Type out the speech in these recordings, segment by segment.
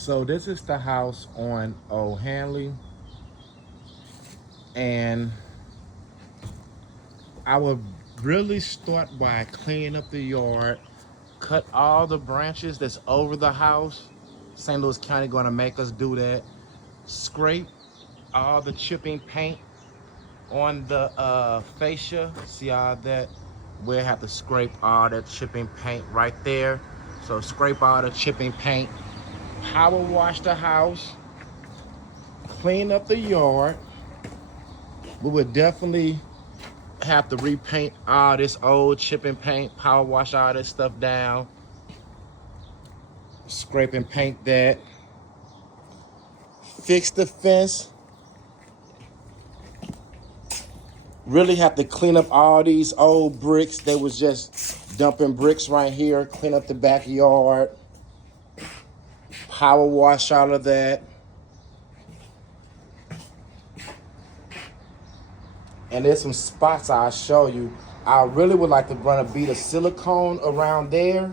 So this is the house on O'Hanley, and I would really start by cleaning up the yard, cut all the branches that's over the house. St. Louis County gonna make us do that. Scrape all the chipping paint on the fascia. See all that? We'll have to scrape all that chipping paint right there. So scrape all the chipping paint, power wash the house, clean up the yard. We would definitely have to repaint all this old chipping paint, power wash all this stuff down, scrape and paint that, fix the fence. Really have to clean up all these old bricks. They was just dumping bricks right here. Clean up the backyard, power wash all of that. And there's some spots I'll show you. I really would like to run a bead of silicone around there.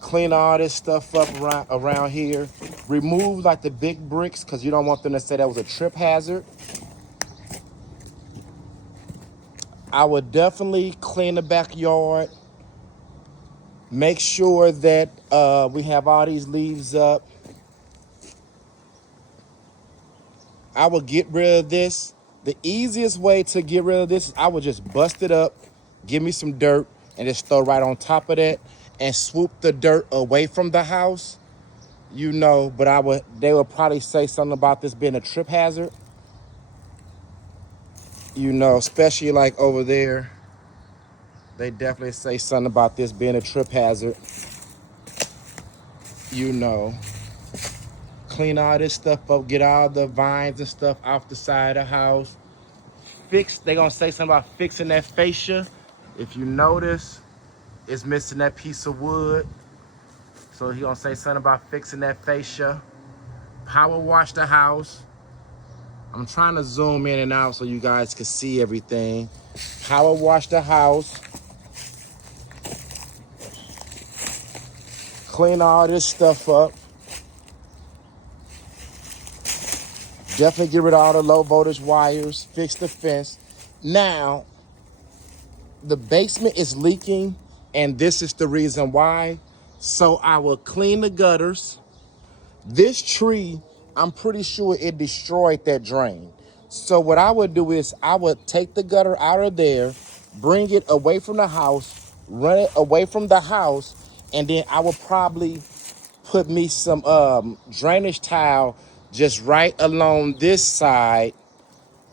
Clean all this stuff up around here. Remove like the big bricks because you don't want them to say that was a trip hazard. I would definitely clean the backyard. Make sure that we have all these leaves up. I would get rid of this. The easiest way to get rid of this is I would just bust it up, give me some dirt, and just throw right on top of that and swoop the dirt away from the house. You know, but they would probably say something about this being a trip hazard. You know, especially like over there. They definitely say something about this being a trip hazard. You know. Clean all this stuff up, get all the vines and stuff off the side of the house. They're gonna say something about fixing that fascia. If you notice, it's missing that piece of wood. So he's gonna say something about fixing that fascia. Power wash the house. I'm trying to zoom in and out so you guys can see everything. Power wash the house. Clean all this stuff up. Definitely get rid of all the low voltage wires, fix the fence. Now, the basement is leaking, and this is the reason why. So I will clean the gutters. This tree, I'm pretty sure it destroyed that drain. So what I would do is I would take the gutter out of there, bring it away from the house, run it away from the house, and then I would probably put me some drainage tile just right along this side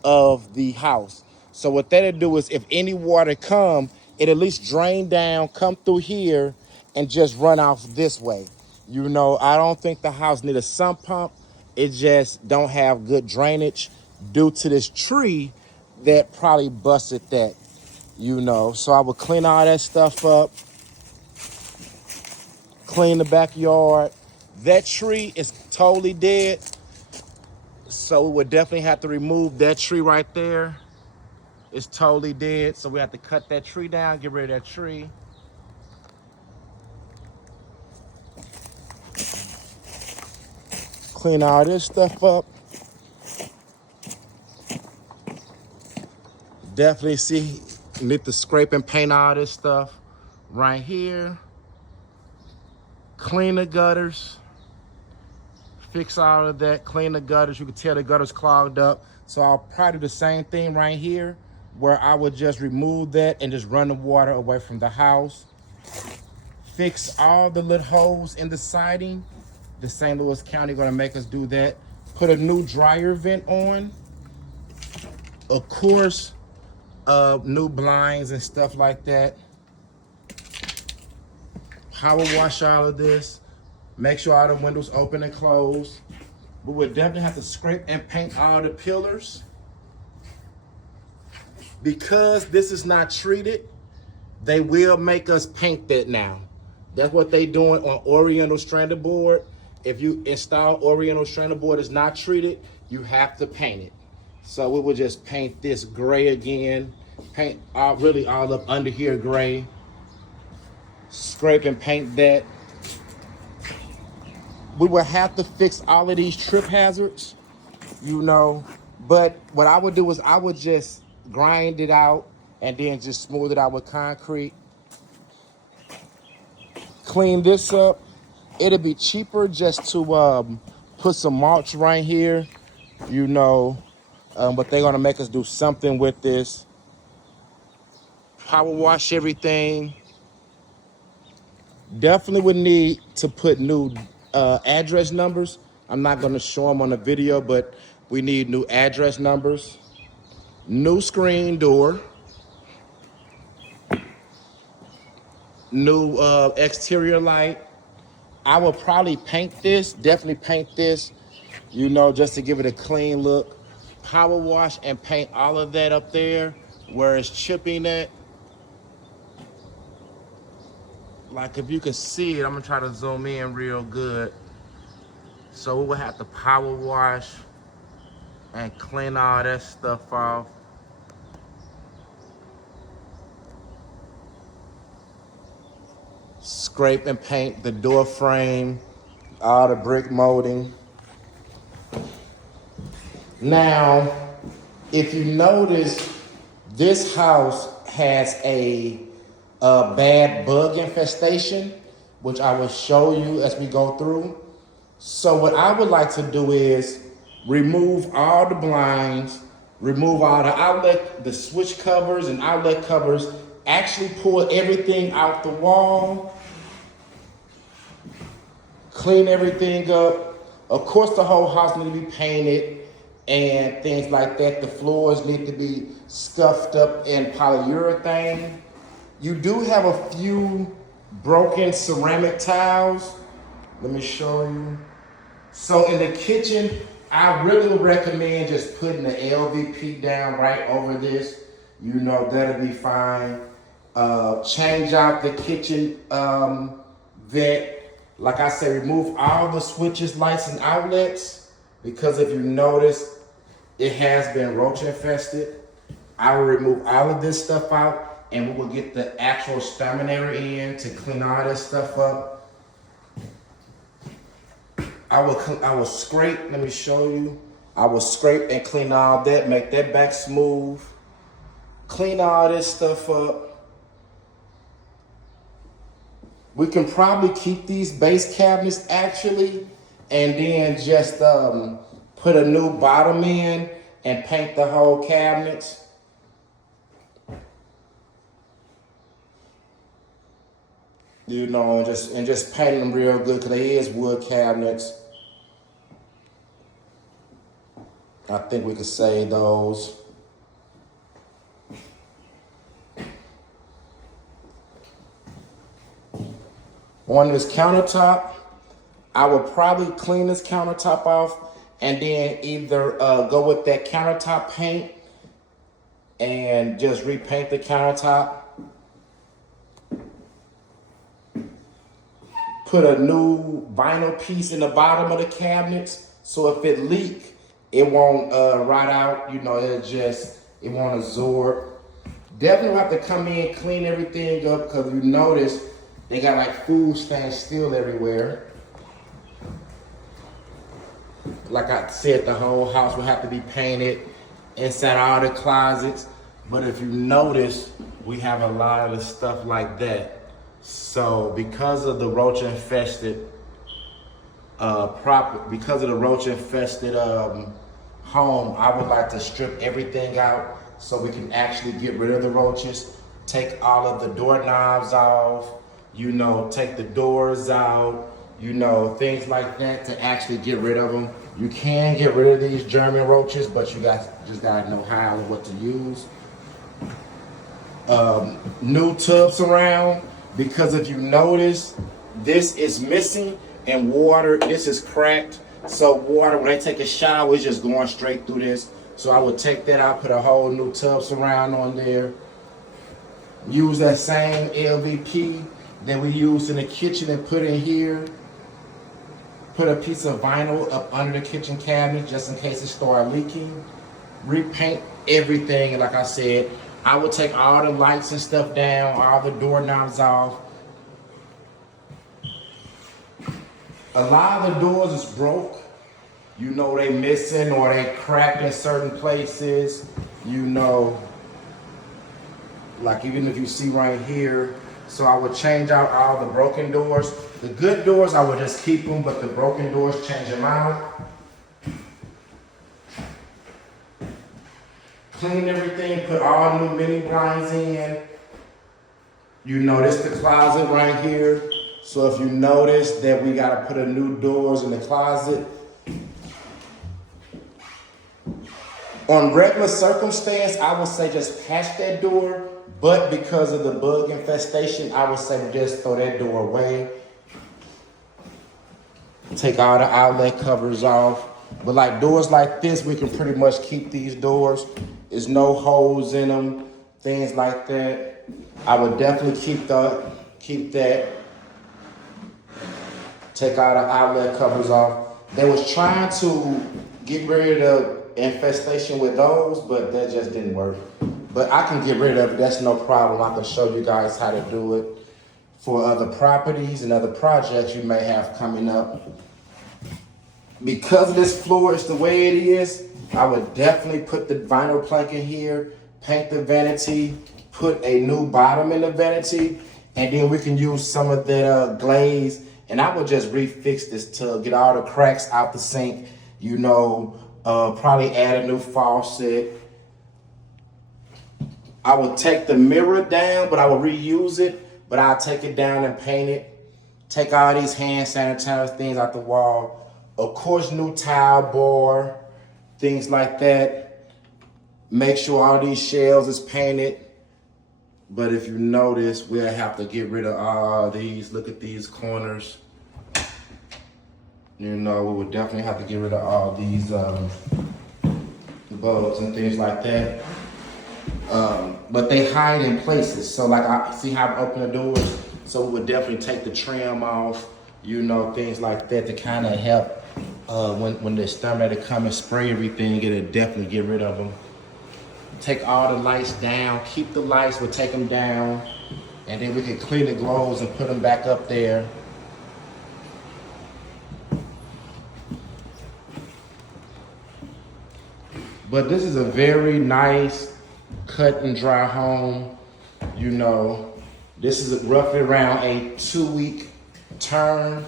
of the house. So what that'll do is if any water come, it at least drain down, come through here, and just run off this way. You know, I don't think the house need a sump pump. It just don't have good drainage due to this tree that probably busted that, you know. So I would clean all that stuff up, clean the backyard. That tree is totally dead. So we would definitely have to remove that tree right there. It's totally dead. So we have to cut that tree down, get rid of that tree. Clean all this stuff up. Definitely see, need to scrape and paint all this stuff right here. Clean the gutters. Fix all of that, clean the gutters. You can tell the gutters clogged up. So I'll probably do the same thing right here where I would just remove that and just run the water away from the house. Fix all the little holes in the siding. The St. Louis County gonna make us do that. Put a new dryer vent on. Of course, new blinds and stuff like that. Power wash all of this. Make sure all the windows open and closed. We would definitely have to scrape and paint all the pillars. Because this is not treated, they will make us paint that now. That's what they doing on Oriental stranded board. If you install Oriental stranded board that's not treated, you have to paint it. So we would just paint this gray again. Paint really all up under here gray. scrape and paint that. We will have to fix all of these trip hazards, you know, but what I would do is I would just grind it out and then just smooth it out with concrete. Clean this up. It'll be cheaper just to put some mulch right here, you know, but they're gonna make us do something with this. Power wash everything. Definitely would need to put new address numbers. I'm not gonna show them on the video, but we need new address numbers. New screen door. New exterior light. I will probably paint this, definitely paint this, you know, just to give it a clean look. Power wash and paint all of that up there where it's chipping at. Like if you can see it, I'm gonna try to zoom in real good. So we will have to power wash and clean all that stuff off. Scrape and paint the door frame, all the brick molding. Now, if you notice, this house has a bad bug infestation, which I will show you as we go through. So what I would like to do is remove all the blinds, remove all the outlet, the switch covers and outlet covers, actually pull everything out the wall, clean everything up. Of course, the whole house needs to be painted and things like that. The floors need to be stuffed up in polyurethane. You do have a few broken ceramic tiles. Let me show you. So in the kitchen, I really would recommend just putting the LVP down right over this. You know, that'll be fine. Change out the kitchen vent. Like I said, remove all the switches, lights, and outlets, because if you notice, it has been roach infested. I will remove all of this stuff out, and we will get the actual staminary in to clean all this stuff up. I will scrape, let me show you. I will scrape and clean all that, make that back smooth. Clean all this stuff up. We can probably keep these base cabinets actually, and then just put a new bottom in and paint the whole cabinets. You know, and just paint them real good, because they is wood cabinets. I think we could save those. On this countertop, I would probably clean this countertop off and then either go with that countertop paint and just repaint the countertop. Put a new vinyl piece in the bottom of the cabinets, so if it leak, it won't rot out. You know, it won't absorb. Definitely have to come in, clean everything up, because you notice they got like food stains still everywhere. Like I said, the whole house will have to be painted inside all the closets. But if you notice, we have a lot of stuff like that. So because of the roach infested home, I would like to strip everything out so we can actually get rid of the roaches. Take all of the doorknobs off, you know, take the doors out, you know, things like that to actually get rid of them. You can get rid of these German roaches, but you just gotta know how and what to use. New tubs around, because if you notice, this is missing and water, this is cracked. So water, when they take a shower, it's just going straight through this. So I would take that out, put a whole new tub surround on there. Use that same LVP that we used in the kitchen and put in here. Put a piece of vinyl up under the kitchen cabinet just in case it starts leaking. Repaint everything, and like I said, I would take all the lights and stuff down, all the doorknobs off, A lot of the doors is broke. You know they missing or they cracked in certain places. You know, like even if you see right here. So I would change out all the broken doors. The good doors, I would just keep them, but the broken doors, change them out. Clean everything, put all new mini blinds in. You notice the closet right here. So if you notice that we gotta put a new doors in the closet. On regular circumstance, I would say just patch that door, but because of the bug infestation, I would say just throw that door away. Take all the outlet covers off. But like doors like this, we can pretty much keep these doors. There's no holes in them, things like that. I would definitely keep that. Take all the outlet covers off. They was trying to get rid of infestation with those, but that just didn't work. But I can get rid of it, that's no problem. I can show you guys how to do it for other properties and other projects you may have coming up. Because this floor is the way it is, I would definitely put the vinyl plank in here, paint the vanity, put a new bottom in the vanity, and then we can use some of that glaze. And I would just refix this to get all the cracks out the sink, you know, probably add a new faucet. I would take the mirror down, but I would reuse it, but I'll take it down and paint it. Take all these hand sanitizer things out the wall. Of course, new tile bar, things like that. Make sure all these shelves is painted. But if you notice, we'll have to get rid of all these. Look at these corners. You know, we would definitely have to get rid of all these bugs and things like that. But they hide in places. So like, I see how I open the doors. So we would definitely take the trim off, you know, things like that to kind of help when the exterminator come and spray everything, it'll definitely get rid of them. Take all the lights down, keep the lights, we'll take them down, and then we can clear the globes and put them back up there. But this is a very nice cut and dry home. You know, this is roughly around a 2-week turn.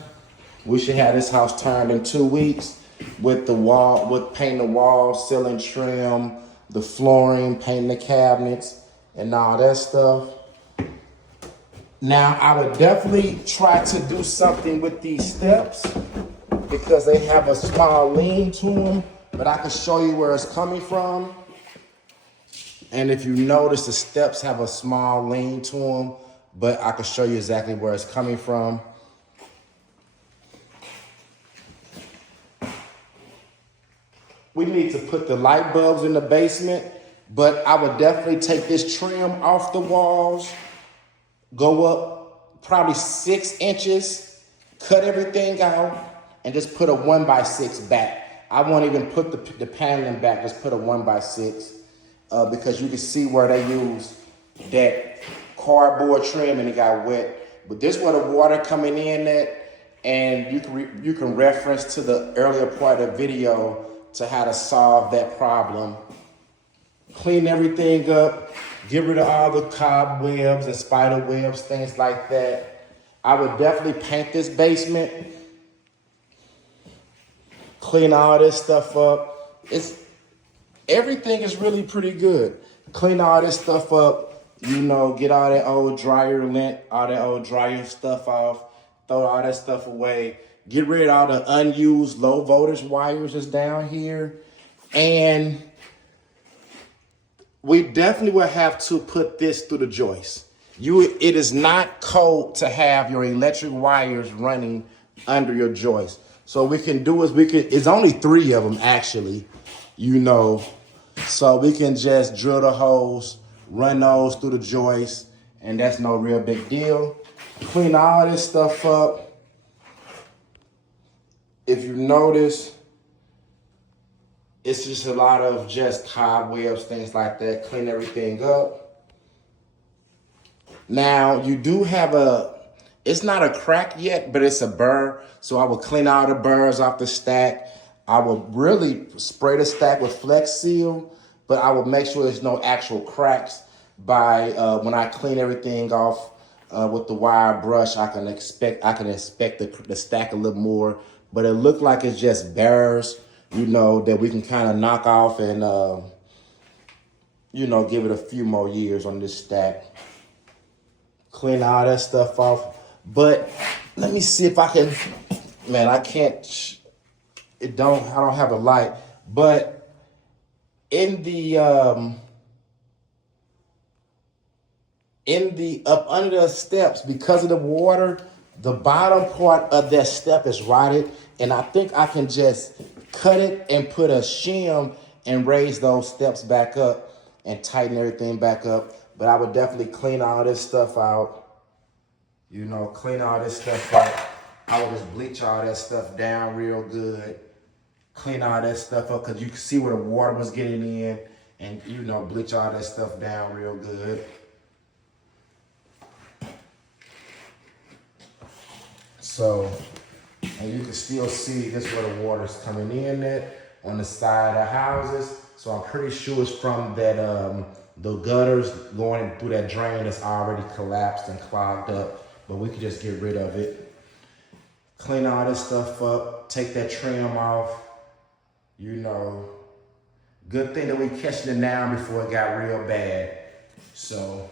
We should have this house turned in 2 weeks with painting the walls, ceiling trim, the flooring, painting the cabinets, and all that stuff. Now, I would definitely try to do something with these steps because they have a small lean to them, but I can show you where it's coming from. And if you notice, the steps have a small lean to them, but I can show you exactly where it's coming from. We need to put the light bulbs in the basement, but I would definitely take this trim off the walls, go up probably 6 inches, cut everything out, and just put a 1x6 back. I won't even put the paneling back, just put a 1x6 because you can see where they used that cardboard trim and it got wet. But this is where the water coming in at, and you can reference to the earlier part of the video to how to solve that problem. Clean everything up, get rid of all the cobwebs and spider webs, things like that. I would definitely paint this basement, clean all this stuff up. Everything is really pretty good. Clean all this stuff up, you know, get all that old dryer lint, all that old dryer stuff off, throw all that stuff away. Get rid of all the unused low voltage wires that's down here. And we definitely will have to put this through the joist. It is not code to have your electric wires running under your joist. So what we can do is it's only 3 of them actually, you know. So we can just drill the holes, run those through the joist, and that's no real big deal. Clean all this stuff up. If you notice, it's just a lot of just cobwebs, things like that. Clean everything up. Now, you do have It's not a crack yet, but it's a burr. So I will clean all the burrs off the stack. I will really spray the stack with Flex Seal, but I will make sure there's no actual cracks by when I clean everything off with the wire brush. I can inspect the stack a little more, but it looked like it's just burrs, you know, that we can kind of knock off and you know, give it a few more years on this stack. Clean all that stuff off. But let me see if I can, man, I can't, I don't have a light, but in the up under the steps, because of the water, the bottom part of that step is rotted, and I think I can just cut it and put a shim and raise those steps back up and tighten everything back up. But I would definitely clean all this stuff out. You know, clean all this stuff out. I would just bleach all that stuff down real good. Clean all that stuff up, because you can see where the water was getting in, and, you know, bleach all that stuff down real good. So, and you can still see this where the water's coming in at on the side of the houses. So I'm pretty sure it's from that, the gutters going through that drain that's already collapsed and clogged up. But we can just get rid of it. Clean all this stuff up, take that trim off. You know, good thing that we catching it now before it got real bad. So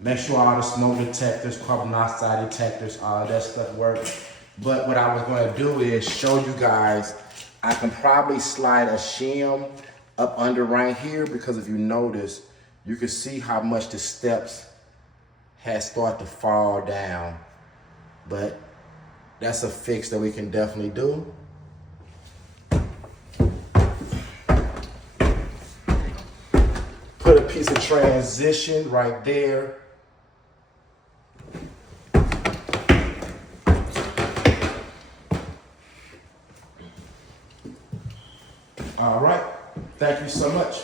make sure all the smoke detectors, carbon monoxide detectors, all that stuff works. But what I was gonna do is show you guys, I can probably slide a shim up under right here, because if you notice, you can see how much the steps has started to fall down. But that's a fix that we can definitely do. Put a piece of transition right there. All right, thank you so much.